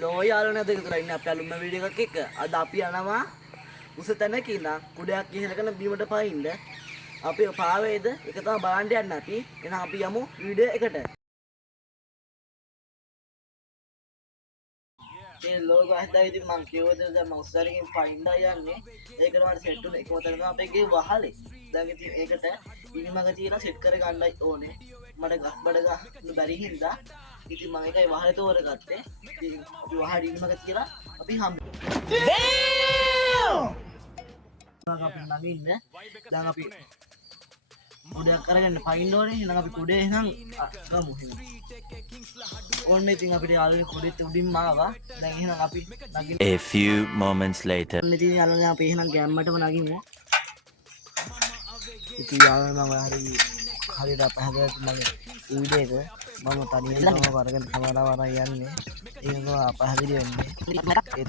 ලෝයාලන දෙක තුර ඉන්න අපේ අලුත්ම වීඩියෝ එකක් එක්ක අද අපි යනවා උස තැනක ඉඳන් කුඩයක් ඉහළගෙන බීමට පයින්න අපි පාවේද ඒක තමයි බලන්න යන්න අපි එහෙනම් අපි යමු වීඩියෝ එකට මේ ලෝගෝ හදලා ඉතින් මං කියවද දැන් මං උස්සාරකින් පයින්න යන්නේ ඒකට මට සෙට් උනේ එකම තැනක අපේ ගේ වහලේ දැන් ඉතින් ඒකට ඉනිමග තියලා සෙට් කර ගන්නයි ඕනේ මට ගස් බඩ ගන්න බැරි හින්දා ඉතින් මම ඒකයි වහලේ තෝරගත්තේ. ඉතින් අපි වහලේ ඉන්නක තියලා අපි අපි නගින්න. දැන් අපි කුඩයක් අරගෙන පයින්න ඕනේ. එහෙනම් අපි කුඩේ එහෙනම් ගමු එහෙනම්. ඕන්නේ ඉතින් අපිට යාළුවනේ කුඩෙත් උඩින්ම ආවා. දැන් එහෙනම් අපි නගින්න. A few moments later. ඉතින් යාළුවනේ අපි එහෙනම් ගැම්මටම නගිමු. ඉතින් යාළුවනේ මම හරියට අපහදලා මගේ වීඩියෝ එක මම තනියම කරගෙන කැමරාව අරන් යන්නේ ඒක අපහදිලි වෙන්නේ ඒ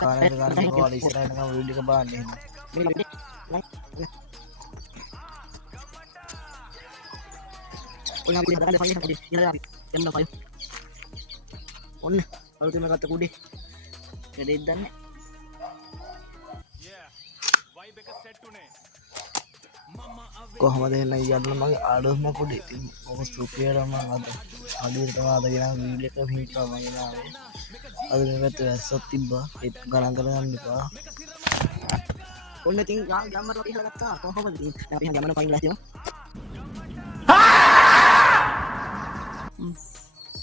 කාරණා ගන්න ඕන ඉස්සරහට නම් වීඩියෝ එක බලන්න එහෙනම් ඔන්න අලුතෙන් ගත්ත කුඩේ කැඩෙද්ද දන්නේ කොහමද එන්න යන්න මගේ ආඩෝම කුඩේ ඉතින් ඔක සුපියරම මම අද අඩුවට තමයි අද ගෙන වීඩියෝ එක හිටා මම ගෙනාවේ අද මේකට වැස්සක් තිබ්බා ඒක ගණන් කරගන්න එපා ඔන්න ඉතින් ගම්මට ඉහළ ගත්තා කොහොමද ඉතින් අපි ගම්මට පයින් ගලා තියෙනවා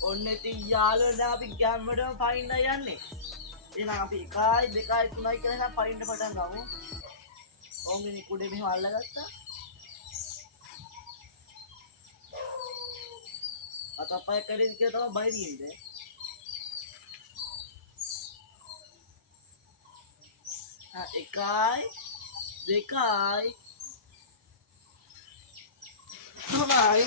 ඔන්න ඉතින් යාළුවෝ අපි ගම්මටම පයින් යන්නේ එහෙනම් අපි 1 2 3 කියලා පයින්න පටන් ගමු ඕම් මේ කුඩේ මෙහෙම අල්ලගත්තා අතපය කඩේ කියලා තමයි බය දින්නේ. එකයි දෙකයි තුනයි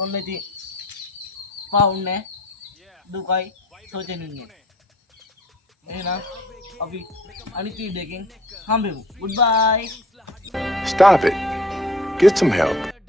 ඔන්න ඉතින් පවුන්නේ දුකයි සෝචනින්නේ එහෙනම් අපි අනිත් වීඩියෝ එකෙන් හම්බෙමු. Goodbye. Stop it. Get some help.